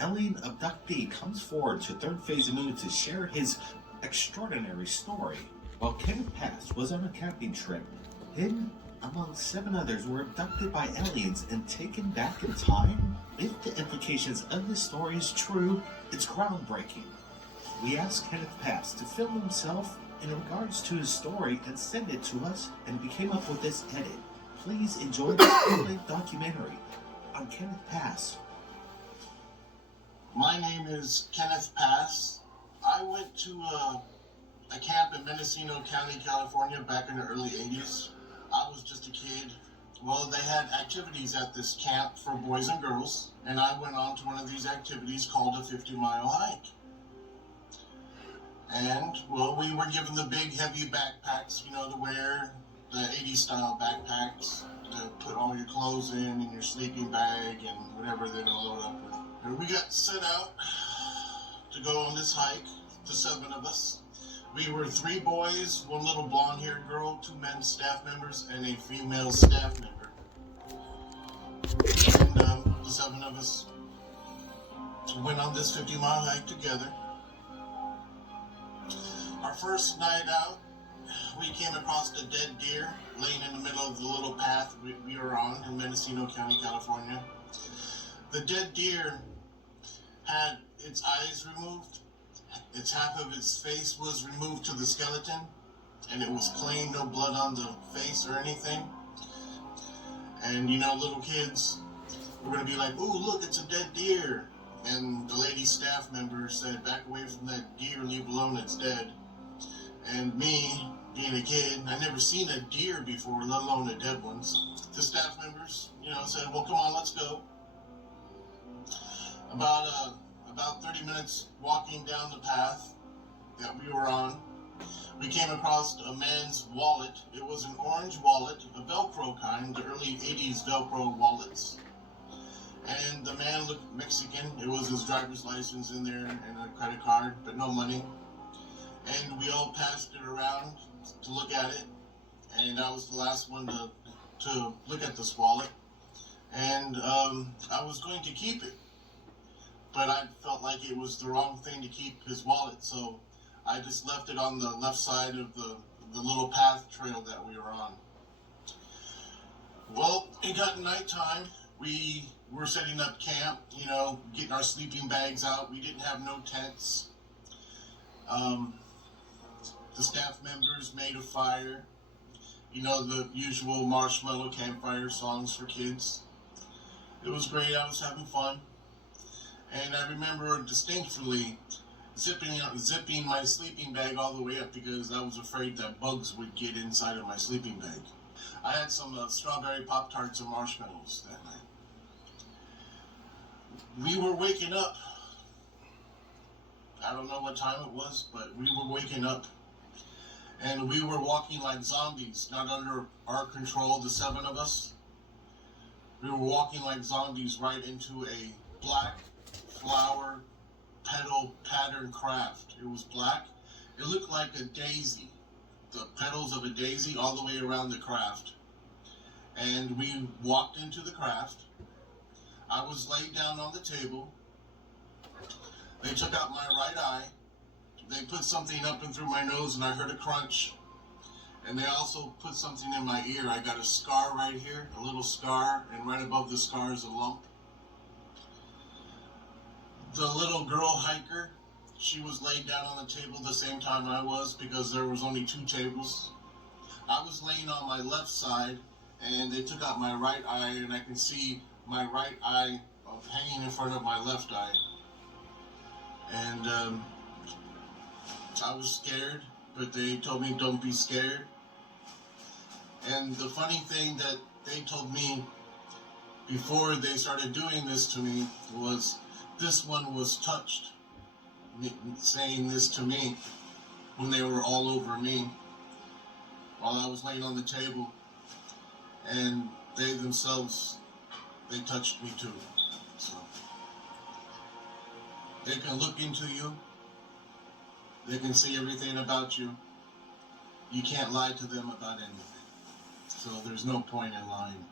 alien abductee comes forward to Third Phase Moon to share his extraordinary story. While Kenneth Pass was on a camping trip, him among 7 others were abducted by aliens and taken back in time. If the implications of this story is true, it's groundbreaking. We asked Kenneth Pass to film himself in regards to his story and send it to us, and we came up with this edit. Please enjoy this full-length documentary on Kenneth Pass. My name is Kenneth Pass. I went to a camp in Mendocino County, California back in the early 80s. I was just a kid. Well, they had activities at this camp for boys and girls, and I went on to one of these activities called a 50-mile hike. And, well, we were given the big, heavy backpacks, to wear, the 80s style backpacks, to put all your clothes in and your sleeping bag and whatever they're going to load up with. And we got set out to go on this hike, the 7 of us. We were 3 boys, 1 little blonde-haired girl, 2 men staff members, and a female staff member. And the 7 of us went on this 50-mile hike together. Our first night out, we came across a dead deer laying in the middle of the little path we were on in Mendocino County, California. The dead deer had its eyes removed. Its half of its face was removed to the skeleton, and it was clean, no blood on the face or anything. And little kids were going to be like, "Ooh, look, it's a dead deer." And the lady staff member said, "Back away from that deer, leave alone, it's dead." And me, being a kid, I'd never seen a deer before, let alone a dead one. So the staff members, said, "Well, come on, let's go." About 30 minutes walking down the path that we were on, we came across a man's wallet. It was an orange wallet, a Velcro kind, the early 80s Velcro wallets. And the man looked Mexican. It was his driver's license in there and a credit card, but no money. And we all passed it around to look at it. And I was the last one to look at this wallet. And I was going to keep it. But I felt like it was the wrong thing to keep his wallet, so I just left it on the left side of the little path trail that we were on. Well, it got nighttime. We were setting up camp, getting our sleeping bags out. We didn't have no tents. The staff members made a fire. The usual marshmallow campfire songs for kids. It was great. I was having fun. And I remember distinctly zipping my sleeping bag all the way up because I was afraid that bugs would get inside of my sleeping bag. I had some strawberry Pop-Tarts and marshmallows that night. We were waking up. I don't know what time it was, but we were waking up. And we were walking like zombies, not under our control, the 7 of us. We were walking like zombies right into a black flower petal pattern craft. It was black. It looked like a daisy, the petals of a daisy all the way around the craft. And we walked into the craft. I was laid down on the table. They took out my right eye. They put something up and through my nose, and I heard a crunch. And they also put something in my ear. I got a scar right here, a little scar, and right above the scar is a lump. The little girl hiker, she was laid down on the table the same time I was because there was only 2 tables. I was laying on my left side, and they took out my right eye, and I can see my right eye hanging in front of my left eye. And I was scared, but they told me don't be scared. And the funny thing that they told me before they started doing this to me was this one was touched, saying this to me when they were all over me while I was laying on the table. And they themselves, they touched me too. So they can look into you. They can see everything about you. You can't lie to them about anything. So there's no point in lying.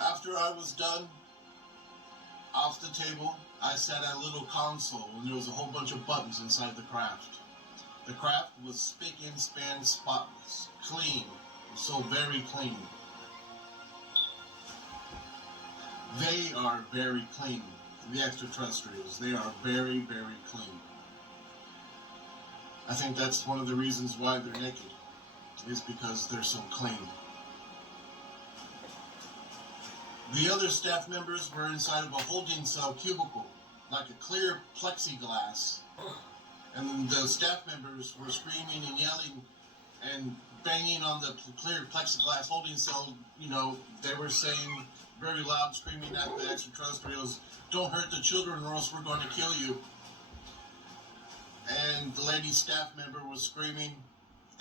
After I was done, off the table, I sat at a little console, and there was a whole bunch of buttons inside the craft. The craft was spick and span spotless, clean, so very clean. They are very clean, the extraterrestrials. They are very, very clean. I think that's one of the reasons why they're naked, is because they're so clean. The other staff members were inside of a holding cell cubicle, like a clear plexiglass. And the staff members were screaming and yelling and banging on the clear plexiglass holding cell. You know, they were saying very loud, screaming at the extraterrestrials, "Don't hurt the children or else we're going to kill you." And the lady staff member was screaming,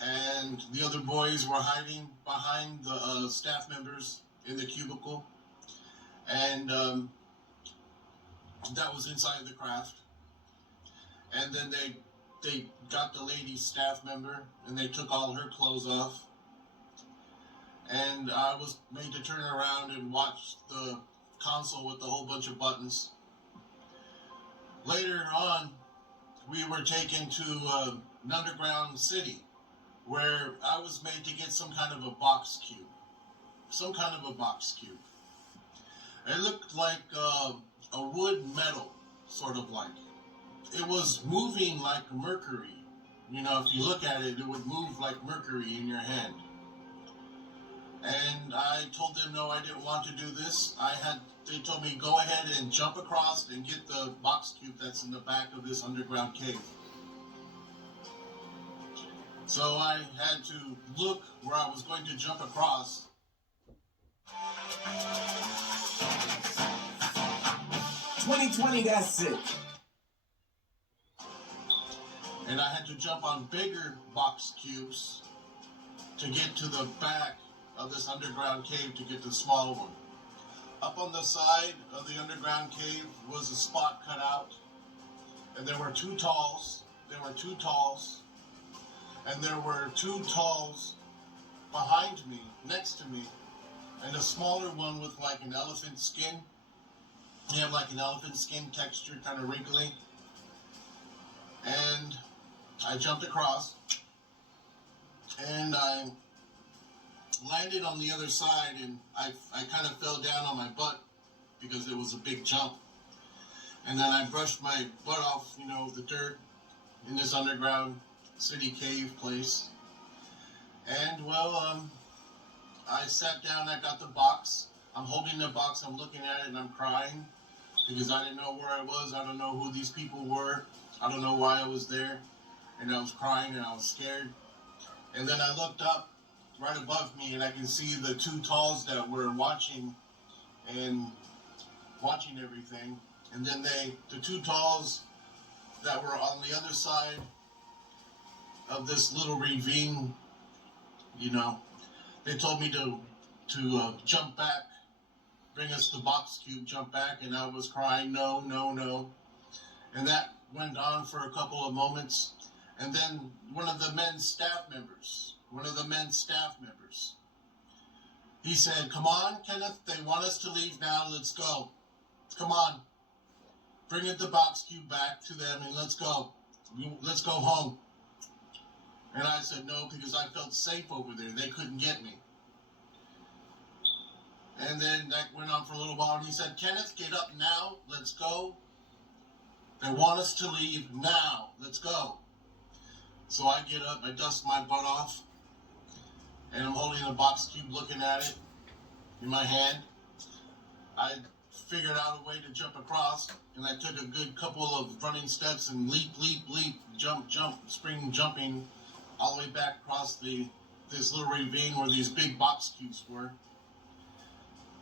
and the other boys were hiding behind the staff members in the cubicle. And that was inside the craft. And then they got the lady staff member, and they took all her clothes off. And I was made to turn around and watch the console with a whole bunch of buttons. Later on, we were taken to an underground city where I was made to get some kind of a box cube. Some kind of a box cube. It looked like a wood metal, sort of like. It was moving like mercury. You know, if you look at it, it would move like mercury in your hand. And I told them no, I didn't want to do this. They told me go ahead and jump across and get the box cube that's in the back of this underground cave. So I had to look where I was going to jump across. 2020, that's it. And I had to jump on bigger box cubes to get to the back of this underground cave to get the small one. Up on the side of the underground cave was a spot cut out, and there were two talls. And there were two talls behind me, next to me, and a smaller one with like an elephant skin. They have like an elephant skin texture, kind of wrinkly. And I jumped across, and I landed on the other side, and I kind of fell down on my butt because it was a big jump. And then I brushed my butt off, you know, the dirt in this underground city cave place. And well, I sat down, I got the box. I'm holding the box, I'm looking at it, and I'm crying because I didn't know where I was. I don't know who these people were. I don't know why I was there. And I was crying and I was scared. And then I looked up right above me, and I can see the two talls that were watching everything. And then the two talls that were on the other side of this little ravine, you know, they told me to jump back, bring us the box cube, jump back, and I was crying, no, no, no. And that went on for a couple of moments. And then one of the men's staff members, he said, "Come on, Kenneth, they want us to leave now, let's go. Come on, bring the box cube back to them and let's go. Let's go home." And I said no, because I felt safe over there. They couldn't get me. And then that went on for a little while, and he said, "Kenneth, get up now, let's go. They want us to leave now, let's go." So I get up, I dust my butt off, and I'm holding a box cube looking at it in my hand. I figured out a way to jump across, and I took a good couple of running steps and leap, jump, spring jumping all the way back across this little ravine where these big box cubes were.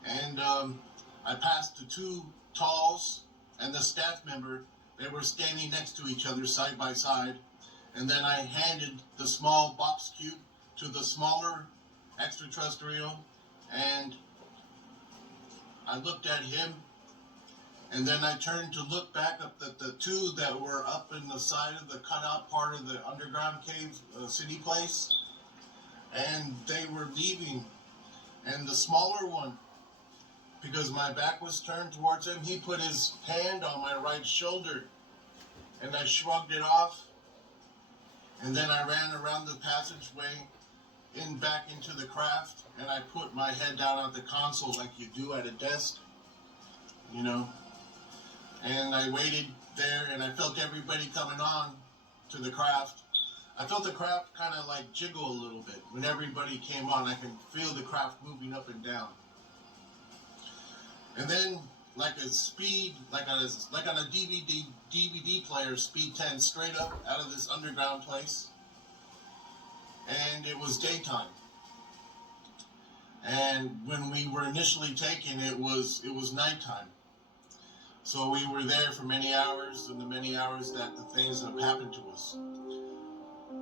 And I passed the two talls and the staff member. They were standing next to each other side by side. And then I handed the small box cube to the smaller extraterrestrial, and I looked at him, and then I turned to look back up at the two that were up in the side of the cutout part of the underground cave city place, and they were leaving. And the smaller one because my back was turned towards him, he put his hand on my right shoulder, and I shrugged it off. And then I ran around the passageway back into the craft, and I put my head down at the console like you do at a desk, you know. And I waited there, and I felt everybody coming on to the craft. I felt the craft kind of like jiggle a little bit. When everybody came on, I can feel the craft moving up and down. And then, like a speed, like on a DVD player, speed 10, straight up out of this underground place. And it was daytime. And when we were initially taken, it was nighttime. So we were there for many hours, and the many hours that the things have happened to us.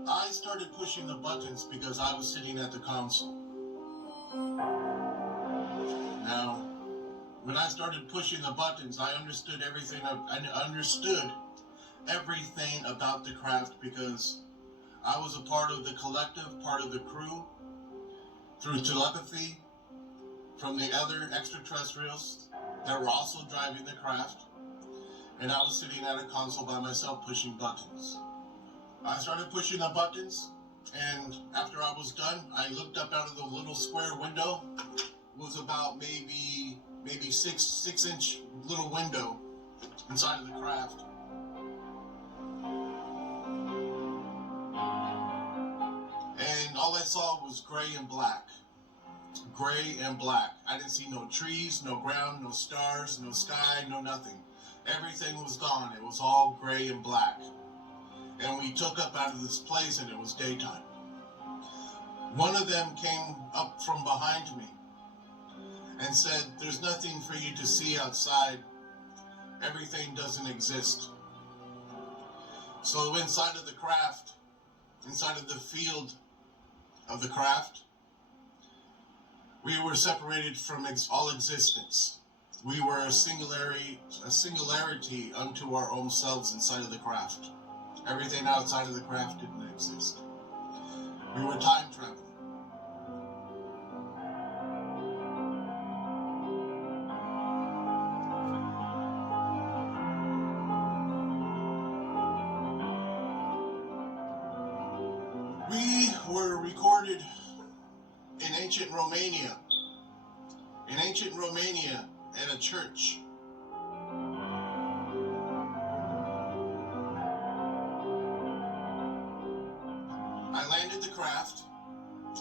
I started pushing the buttons because I was sitting at the console. Now, when I started pushing the buttons, I understood everything. I understood everything about the craft because I was a part of the collective, part of the crew, through telepathy from the other extraterrestrials that were also driving the craft. And I was sitting at a console by myself pushing buttons. I started pushing the buttons, and after I was done, I looked up out of the little square window. It was about maybe 6-inch little window inside of the craft. And all I saw was gray and black. Gray and black. I didn't see no trees, no ground, no stars, no sky, no nothing. Everything was gone. It was all gray and black. And we took up out of this place, and it was daytime. One of them came up from behind me and said, "There's nothing for you to see outside. Everything doesn't exist." So inside of the craft, inside of the field of the craft, we were separated from all existence. We were a singularity unto our own selves inside of the craft. Everything outside of the craft didn't exist. We were time traveling. We were recorded in ancient Romania. In ancient Romania, at a church. I landed the craft.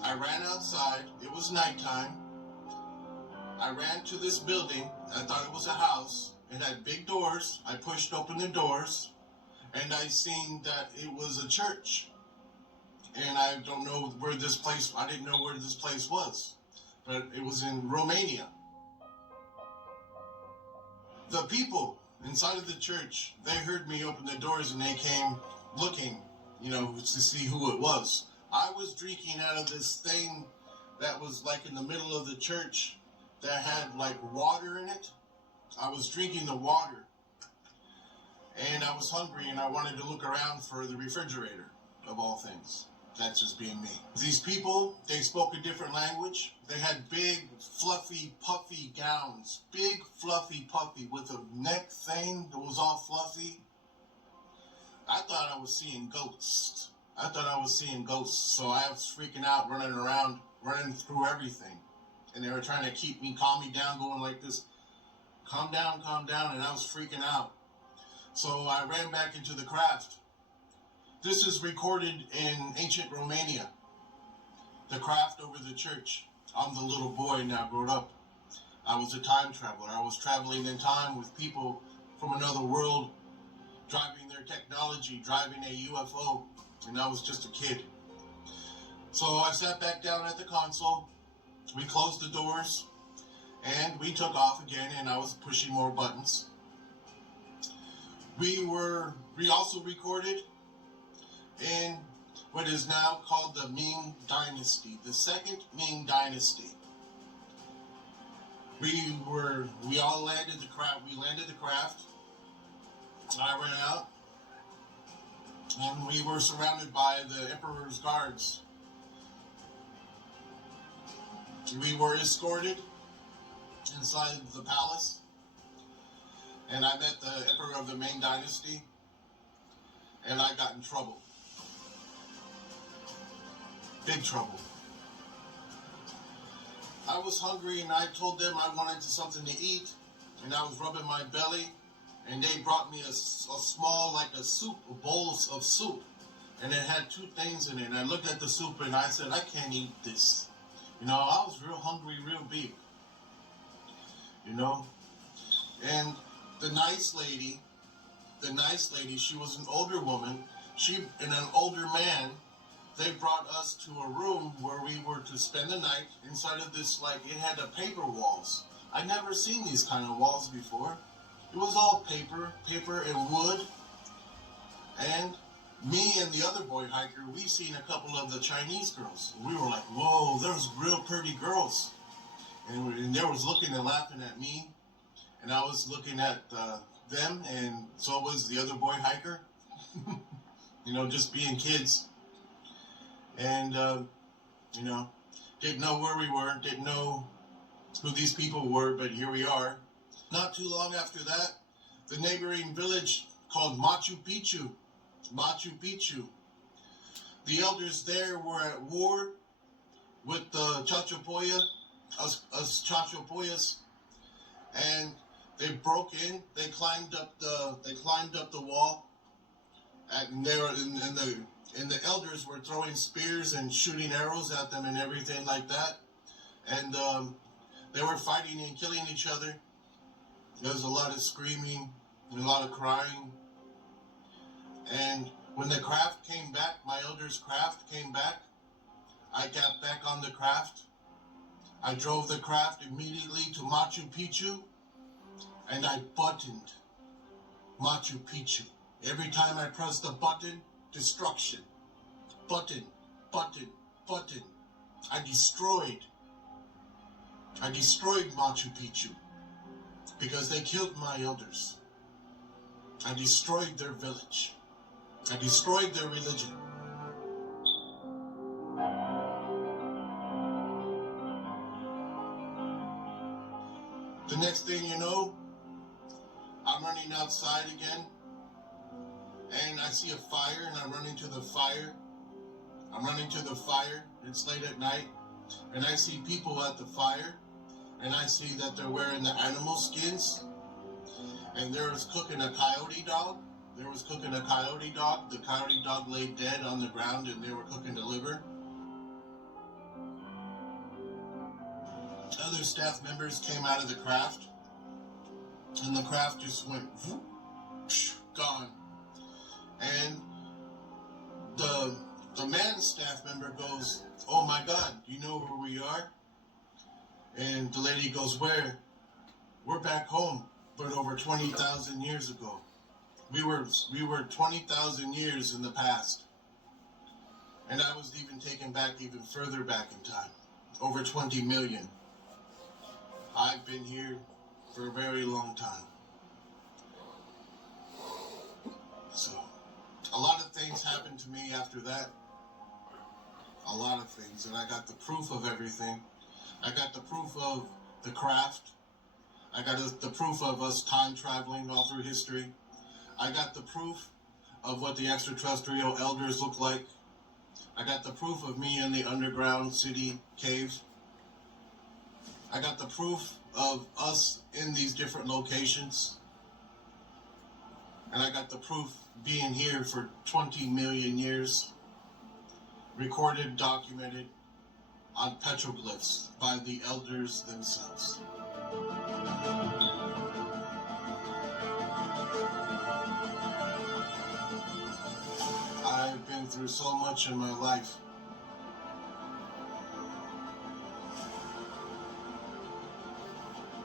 I ran outside. It was nighttime. I ran to this building. I thought it was a house. It had big doors. I pushed open the doors, and I seen that it was a church. And I don't know where this place, I didn't know where this place was, but it was in Romania. The people inside of the church, they heard me open the doors, and they came looking, to see who it was. I was drinking out of this thing that was like in the middle of the church that had like water in it. I was drinking the water, and I was hungry, and I wanted to look around for the refrigerator, of all things. That's just being me. These people, they spoke a different language. They had big, fluffy, puffy gowns. Big, fluffy, puffy, with a neck thing that was all fluffy. I thought I was seeing ghosts. So I was freaking out, running around, running through everything. And they were trying to calm me down, going like this, calm down, and I was freaking out. So I ran back into the craft. This is recorded in ancient Romania. The craft over the church. I'm the little boy now grown up. I was a time traveler. I was traveling in time with people from another world, driving their technology, driving a UFO, and I was just a kid. So I sat back down at the console. We closed the doors, and we took off again, and I was pushing more buttons. We also recorded in what is now called the Ming Dynasty, the second Ming Dynasty. We all landed the craft. We landed the craft. I ran out, and we were surrounded by the Emperor's guards. We were escorted inside the palace, and I met the emperor of the Ming Dynasty, and I got in trouble. Big trouble. I was hungry, and I told them I wanted something to eat, and I was rubbing my belly, and they brought me a small, like a soup, a bowl of soup, and it had two things in it, and I looked at the soup, and I said, I can't eat this. You know, I was real hungry, real big. You know? And the nice lady, she was an older woman, she and an older man, they brought us to a room where we were to spend the night inside of this, like, it had a paper walls. I'd never seen these kind of walls before. It was all paper and wood. And me and the other boy hiker, we seen a couple of the Chinese girls. We were like, whoa, there's real pretty girls. And they was looking and laughing at me. And I was looking at them, and so was the other boy hiker. You know, just being kids. And, you know, didn't know where we were, didn't know who these people were, but here we are. Not too long after that, the neighboring village called Machu Picchu. The elders there were at war with the us Chachapoyas, and they broke in. They climbed up the wall, and they were and the elders were throwing spears and shooting arrows at them and everything like that, and they were fighting and killing each other. There was a lot of screaming and a lot of crying. And when the craft came back, my elder's craft came back, I got back on the craft. I drove the craft immediately to Machu Picchu, and I buttoned Machu Picchu. Every time I pressed the button, destruction. Button. I destroyed Machu Picchu because they killed my elders. I destroyed their village. I destroyed their religion. The next thing you know, I'm running outside again, and I see a fire, and I'm running to the fire. It's late at night, and I see people at the fire, and I see that they're wearing the animal skins, and there was cooking a coyote dog. The coyote dog lay dead on the ground, and they were cooking the liver. Other staff members came out of the craft, and the craft just went gone. And the man's staff member goes, "Oh my God, you know where we are?" And the lady goes, "Where?" "We're back home, but over 20,000 years ago. We were 20,000 years in the past." And I was even taken back even further back in time, over 20 million. I've been here for a very long time. So, a lot of things happened to me after that. A lot of things, and I got the proof of everything. I got the proof of the craft. I got the proof of us time traveling all through history. I got the proof of what the extraterrestrial elders look like. I got the proof of me in the underground city cave. I got the proof of us in these different locations. And I got the proof being here for 20 million years. Recorded, documented on petroglyphs by the elders themselves. I've been through so much in my life.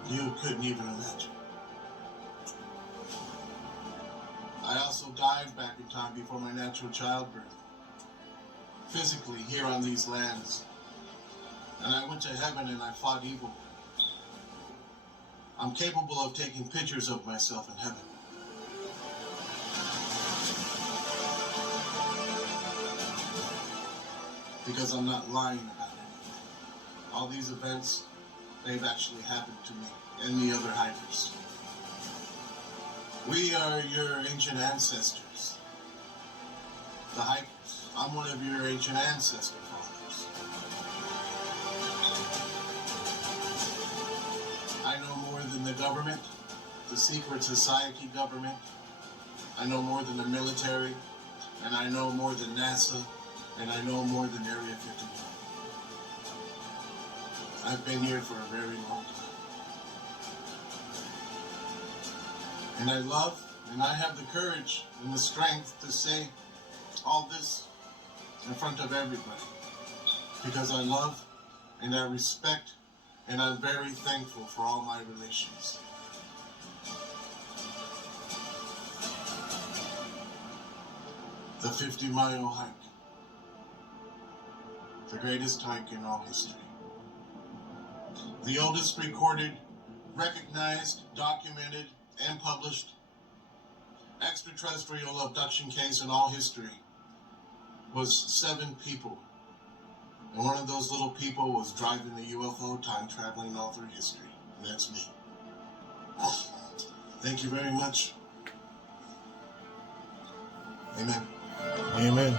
You couldn't even imagine. I also died back in time before my natural childbirth. Physically here on these lands. And I went to heaven and I fought evil. I'm capable of taking pictures of myself in heaven. Because I'm not lying about it. All these events, they've actually happened to me and the other hikers. We are your ancient ancestors. The hikers. I'm one of your ancient ancestor fathers. I know more than the government, the secret society government. I know more than the military, and I know more than NASA, and I know more than Area 51. I've been here for a very long time. And I love, and I have the courage and the strength to say all this in front of everybody. Because I love, and I respect, and I'm very thankful for all my relations. The 50-mile hike. The greatest hike in all history. The oldest recorded, recognized, documented, and published extraterrestrial abduction case in all history was 7 people. And one of those little people was driving the UFO, time traveling all through history. And that's me. Thank you very much. Amen. Amen.